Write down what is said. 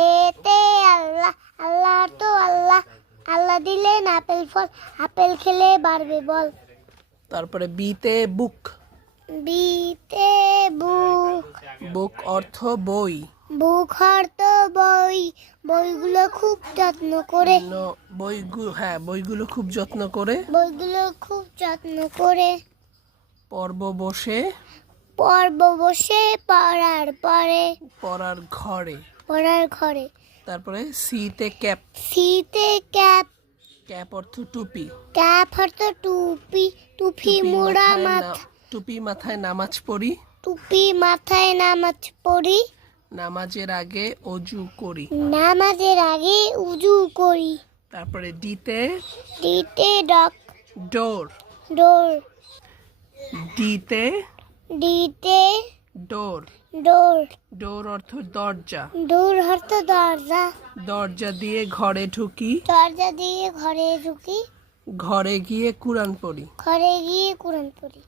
এতে আল্লাহ আল্লাহ তো আল্লাহ। আল্লাহ দিলেন আপেল ফল আপেল খেলে বাড়বে বল। তারপরে বিতে বুক। বিতে বুক। বুক অর্থ বই। বুক অর্থ বই। বইগুলো খুব যত্ন করে। বইগুলো হ্যাঁ বইগুলো খুব যত্ন করে। বইগুলো খুব যত্ন করে। পর্ব বসে। পর্ব বসে পড়ার পরে। পড়ার ঘরে। পড়ার ঘরে। তারপরে সিতে ক্যাপ। সিতে ক্যাপ। ক্যাপ অর্থ টুপি। ক্যাপ হরত টুপি। টুপি মোড়া মাথা। টুপি মাথায় নামাজ পড়ি। টুপি মাথায় নামাজ পড়ি। নামাজের আগে অজু করি। নামাজের আগে উজু করি। তারপরে ডিতে দিতে ডক। ডোর। ডোর। ডিতে দিতে ডোর। ডোর। ডোর অর্থ দরজা। ডোর অর্থ দরজা। দরজা দিয়ে ঘরে ঢুকি। দরজা দিয়ে ঘরে ঢুকি। ঘরে গিয়ে কুরআন পড়ি। ঘরে গিয়ে কোরআন পড়ি।